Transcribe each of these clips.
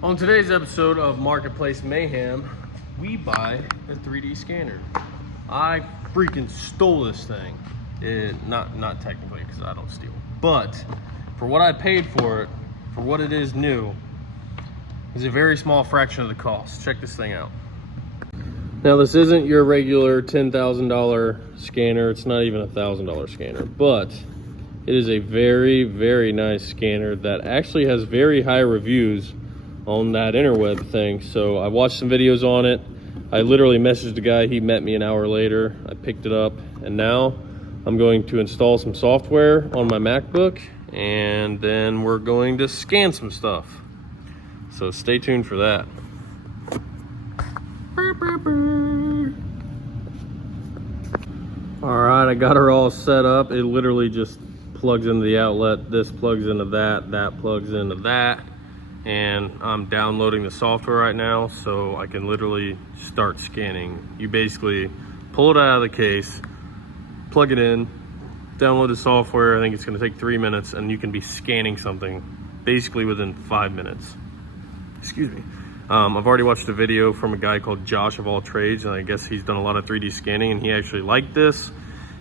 On today's episode of Marketplace Mayhem, we buy a 3D scanner. I freaking stole this thing. Not technically, because I don't steal, but for what I paid for it, for what it is new, is a very small fraction of the cost. Check this thing out. Now this isn't your regular $10,000 scanner. It's not even a $1,000 scanner, but it is a very, very nice scanner that actually has very high reviews on that interweb thing. So I watched some videos on it. I literally messaged the guy. He met me an hour later. I picked it up, and now I'm going to install some software on my MacBook, and then we're going to scan some stuff. So stay tuned for that. All right, I got her all set up. It literally just plugs into the outlet. This plugs into that, that plugs into that. And I'm downloading the software right now, so I can literally start scanning. You basically pull it out of the case, plug it in, download the software. I think it's gonna take 3 minutes, and you can be scanning something basically within 5 minutes. Excuse me. I've already watched a video from a guy called Josh of All Trades, and I guess he's done a lot of 3D scanning, and he actually liked this.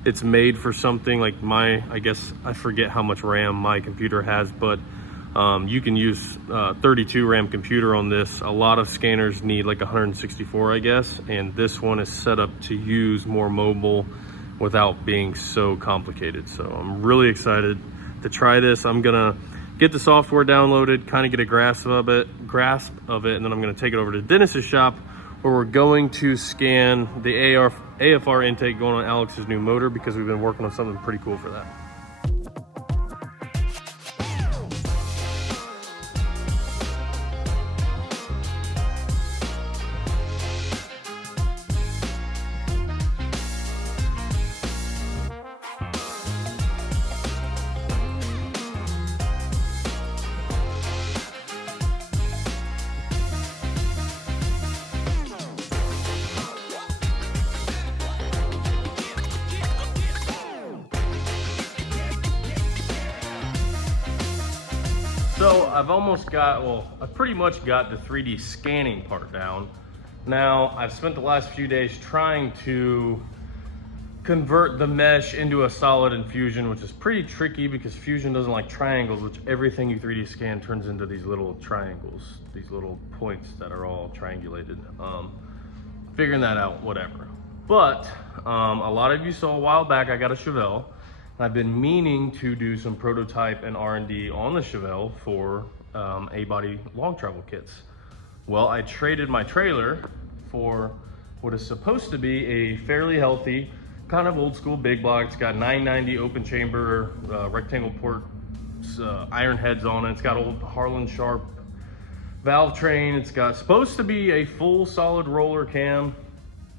It's made for something like I guess I forget how much RAM my computer has, but you can use 32 RAM computer on this. A lot of scanners need like 164, I guess, and this one is set up to use more mobile without being so complicated. So I'm really excited to try this. I'm gonna get the software downloaded, kind of get a grasp of it, and then I'm gonna take it over to Dennis's shop, where we're going to scan the AFR intake going on Alex's new motor, because we've been working on something pretty cool for that. So I've almost got, well, I pretty much got the 3D scanning part down. Now I've spent the last few days trying to convert the mesh into a solid in Fusion, which is pretty tricky because Fusion doesn't like triangles, which everything you 3D scan turns into these little triangles, these little points that are all triangulated. Figuring that out, whatever. But a lot of you saw a while back, I got a Chevelle. I've been meaning to do some prototype and R&D on the Chevelle for A-body long travel kits. Well, I traded my trailer for what is supposed to be a fairly healthy, kind of old school big block. It's got 990 open chamber, rectangle port, iron heads on it. It's got old Harlan Sharp valve train. It's got supposed to be a full solid roller cam.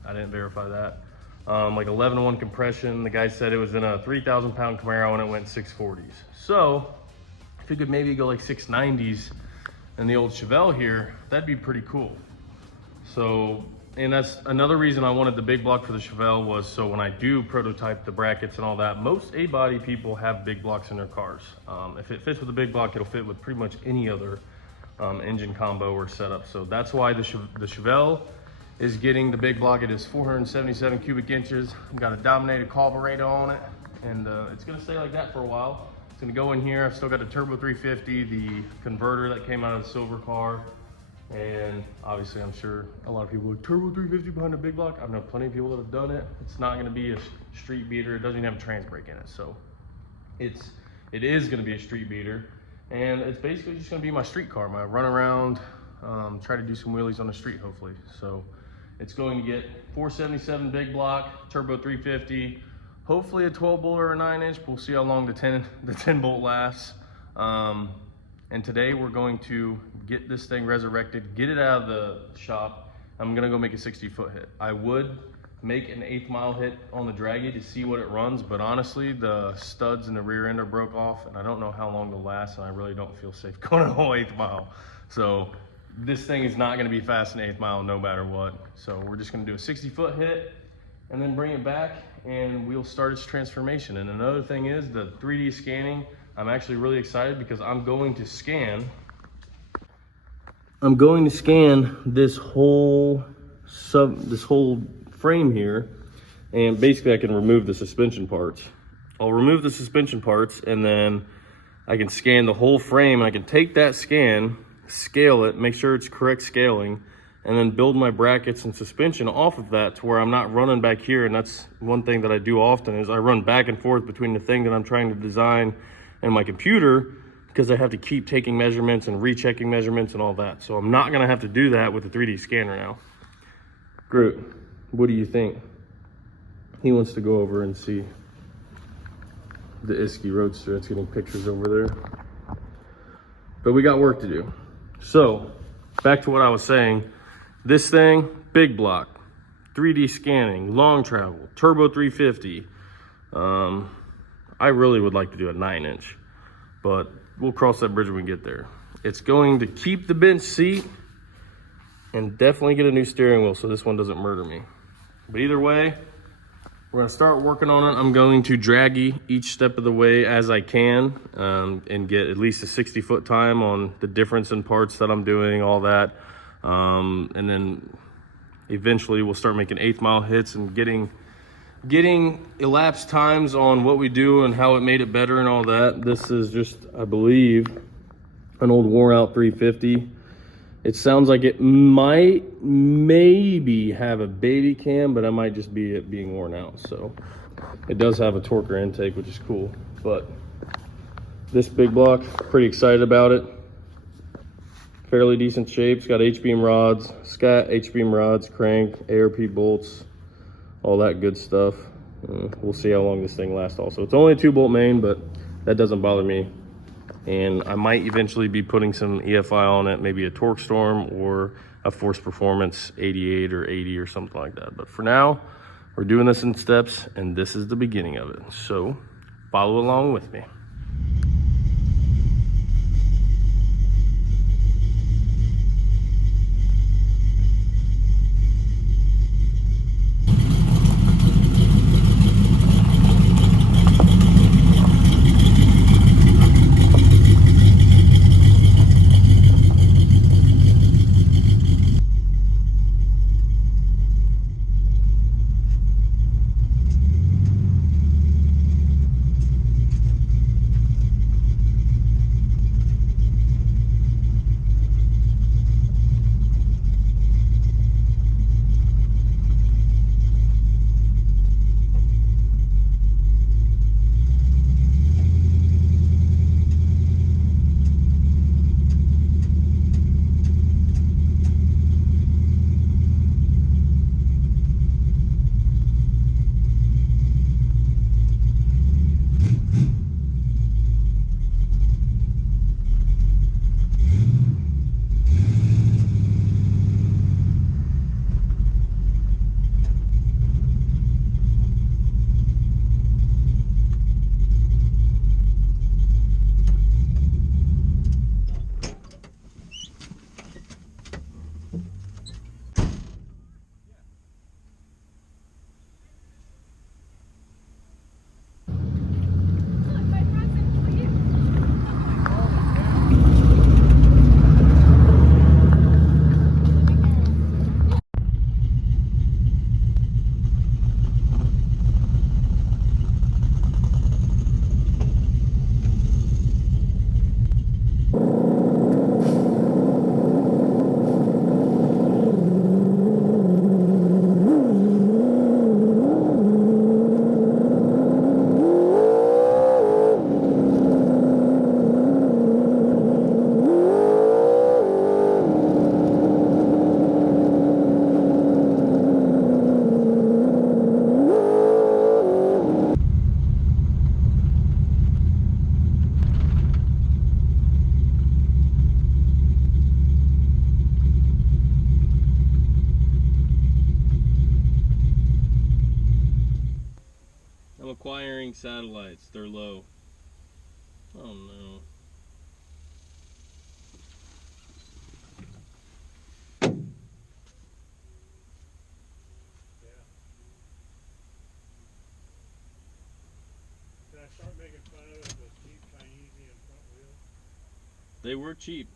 I didn't verify that. Like 11-to-1 compression. The guy said it was in a 3,000 pound Camaro and it went 640s. So if you could maybe go like 690s in the old Chevelle here, that'd be pretty cool. So, and that's another reason I wanted the big block for the Chevelle, was so when I do prototype the brackets and all that, most A-body people have big blocks in their cars. If it fits with a big block, it'll fit with pretty much any other engine combo or setup. So that's why the Chevelle is getting the big block. It is 477 cubic inches. I've got a dominated carburetor on it, and it's gonna stay like that for a while. It's gonna go in here. I've still got the Turbo 350, the converter that came out of the silver car, and obviously I'm sure a lot of people are like, Turbo 350 behind a big block. I've known plenty of people that have done it. It's not gonna be a street beater. It doesn't even have a trans brake in it, so it is gonna be a street beater, and it's basically just gonna be my street car, my run around, try to do some wheelies on the street, hopefully. So it's going to get 477 big block, Turbo 350, hopefully a 12 bolt or a 9-inch. We'll see how long the 10 bolt lasts. And today we're going to get this thing resurrected, get it out of the shop. I'm gonna go make a 60-foot hit. I would make an 1/8 mile hit on the draggy to see what it runs, but honestly, the studs in the rear end are broke off, and I don't know how long they'll last, and I really don't feel safe going a whole 1/8 mile. So this thing is not gonna be fast in 1/8 mile no matter what. So we're just gonna do a 60-foot hit and then bring it back, and we'll start its transformation. And another thing is the 3D scanning. I'm actually really excited because I'm going to scan I'm going to scan this whole frame here, and basically I can remove the suspension parts. I'll remove the suspension parts, and then I can scan the whole frame, and I can take that scan, scale it, make sure it's correct scaling, and then build my brackets and suspension off of that to where I'm not running back here. And that's one thing that I do often, is I run back and forth between the thing that I'm trying to design and my computer, because I have to keep taking measurements and rechecking measurements and all that. So I'm not gonna have to do that with the 3D scanner now. Groot, what do you think? He wants to go over and see the Nickky Roadster. It's getting pictures over there. But we got work to do. So back to what I was saying. This thing, big block, 3D scanning, long travel, turbo 350. I really would like to do a 9-inch, but we'll cross that bridge when we get there. It's going to keep the bench seat and definitely get a new steering wheel so this one doesn't murder me. But either way, we're gonna start working on it. I'm going to draggy each step of the way as I can, and get at least a 60-foot time on the difference in parts that I'm doing, all that. And then eventually we'll start making 1/8 mile hits and getting elapsed times on what we do and how it made it better and all that. This is just, I believe, an old wore out 350. It sounds like it might maybe have a baby cam, but that might just be it being worn out. So it does have a torquer intake, which is cool. But this big block, pretty excited about it. Fairly decent shape. It's got H-beam rods, scat H-beam rods, crank, ARP bolts, all that good stuff. We'll see how long this thing lasts also. It's only a 2-bolt main, but that doesn't bother me. And I might eventually be putting some EFI on it, maybe a Torque Storm or a Force Performance 88 or 80 or something like that. But for now, we're doing this in steps, and this is the beginning of it. So follow along with me. I'm acquiring satellites. They're low. Oh no. Did I start making fun of the cheap Chinese and front wheel? They were cheap.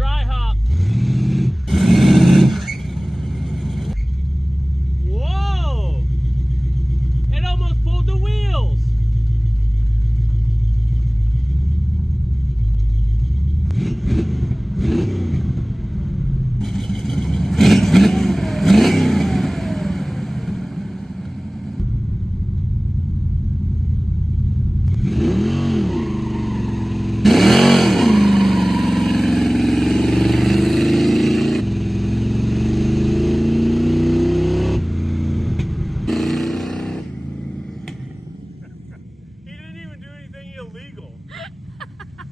dry hop. Whoa! It almost pulled the wheels.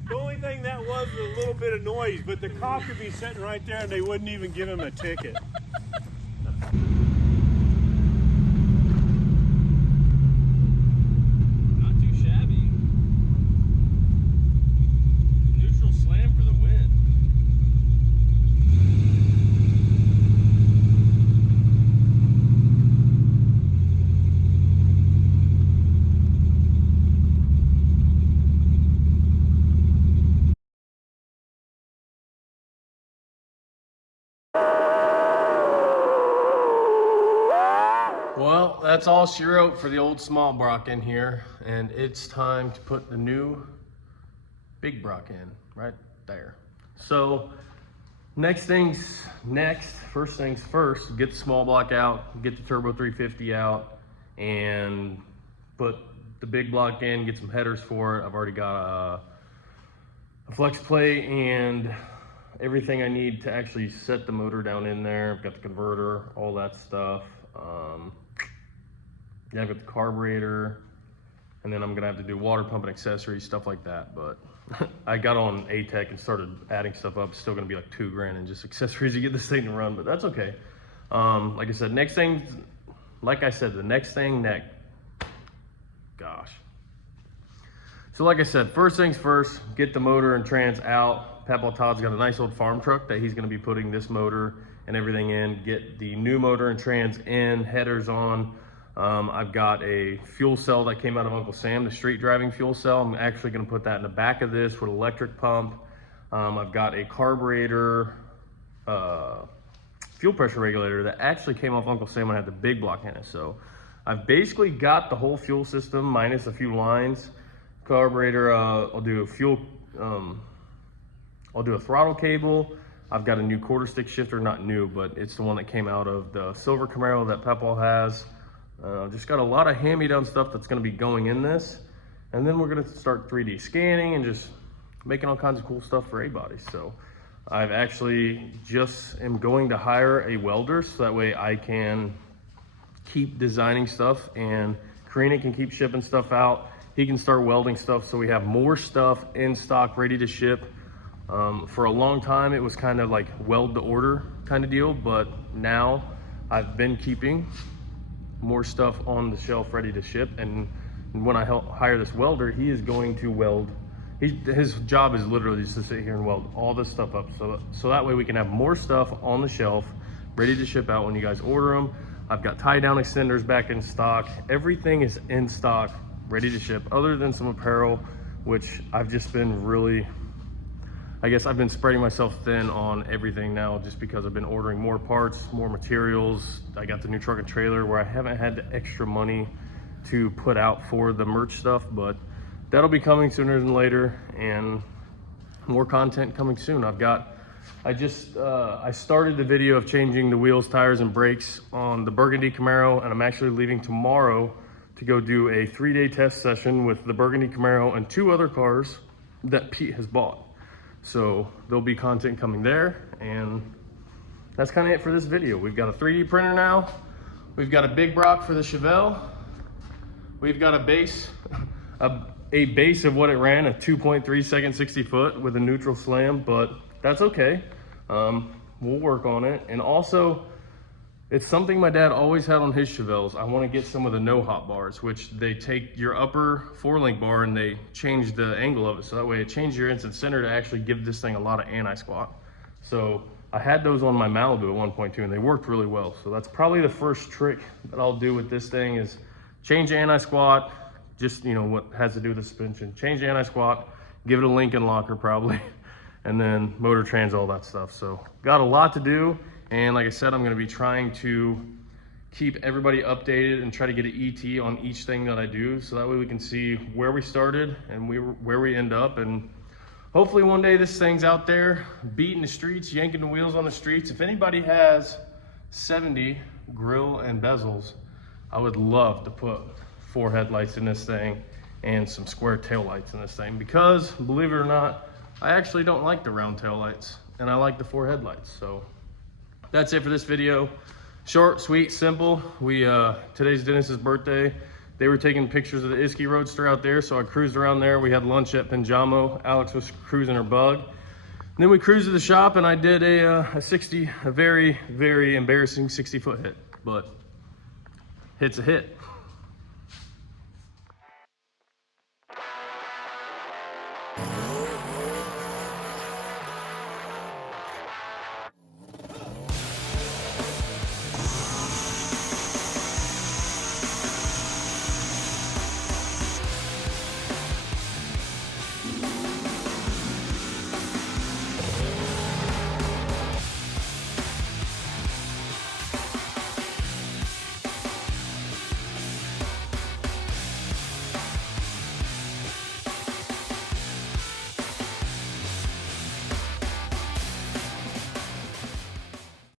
The only thing that was a little bit of noise, but the cop could be sitting right there and they wouldn't even give him a ticket. Not too shabby. Neutral slam for the win. Well, that's all she wrote for the old small Brock in here, and it's time to put the new big Brock in right there. So first things first, get the small block out, get the turbo 350 out, and put the big block in, get some headers for it. I've already got a flex plate and everything I need to actually set the motor down in there. I've got the converter, all that stuff. Yeah, I've got the carburetor, and then I'm gonna have to do water pump and accessories, stuff like that. But I got on A-Tech and started adding stuff up. It's still gonna be like $2 grand in just accessories to get this thing to run, but that's okay. Like I said, the next thing, gosh. So like I said, first things first, get the motor and trans out. Papa Todd's got a nice old farm truck that he's gonna be putting this motor and everything in, get the new motor and trans in, headers on. I've got a fuel cell that came out of Uncle Sam, the street driving fuel cell. I'm actually gonna put that in the back of this with an electric pump. I've got a carburetor, fuel pressure regulator that actually came off Uncle Sam when I had the big block in it. So I've basically got the whole fuel system minus a few lines. Carburetor, I'll do a throttle cable. I've got a new quarter stick shifter, not new, but it's the one that came out of the silver Camaro that Pepal has. Just got a lot of hand-me-down stuff that's gonna be going in this. And then we're gonna start 3D scanning and just making all kinds of cool stuff for A-bodies. So I've actually just am going to hire a welder so that way I can keep designing stuff and Karina can keep shipping stuff out. He can start welding stuff so we have more stuff in stock ready to ship. For a long time, it was kind of like weld to order kind of deal, but now I've been keeping more stuff on the shelf ready to ship. And when I hire this welder, he is going to weld. His job is literally just to sit here and weld all this stuff up. So that way we can have more stuff on the shelf ready to ship out when you guys order them. I've got tie down extenders back in stock. Everything is in stock, ready to ship, other than some apparel, which I've just been really, I guess I've been spreading myself thin on everything now just because I've been ordering more parts, more materials. I got the new truck and trailer where I haven't had the extra money to put out for the merch stuff, but that'll be coming sooner than later and more content coming soon. I started the video of changing the wheels, tires, and brakes on the Burgundy Camaro, and I'm actually leaving tomorrow to go do a 3-day test session with the Burgundy Camaro and 2 other cars that Pete has bought. So there'll be content coming there, and that's kind of it for this video. We've got a 3D printer now. We've got a big Brock for the Chevelle. We've got a base of what it ran, a 2.3 second 60 foot with a neutral slam, but that's okay. We'll work on it. And also, it's something my dad always had on his Chevelles. I want to get some of the no-hop bars, which they take your upper 4-link bar and they change the angle of it. So that way it changes your instant center to actually give this thing a lot of anti-squat. So I had those on my Malibu at 1.2 and they worked really well. So that's probably the first trick that I'll do with this thing is change the anti-squat, just, you know, what has to do with the suspension. Change the anti-squat, give it a Lincoln locker probably, and then motor trans, all that stuff. So got a lot to do. And like I said, I'm gonna be trying to keep everybody updated and try to get an ET on each thing that I do. So that way we can see where we started and where we end up. And hopefully one day this thing's out there beating the streets, yanking the wheels on the streets. If anybody has 70 grill and bezels, I would love to put 4 headlights in this thing and some square tail lights in this thing, because believe it or not, I actually don't like the round tail lights and I like the 4 headlights. So that's it for this video. Short, sweet, simple. Today's Dennis's birthday. They were taking pictures of the Nickky Roadster out there, so I cruised around there. We had lunch at Pinjamo. Alex was cruising her bug. And then we cruised to the shop and I did a very, very embarrassing 60-foot hit, but hit's a hit.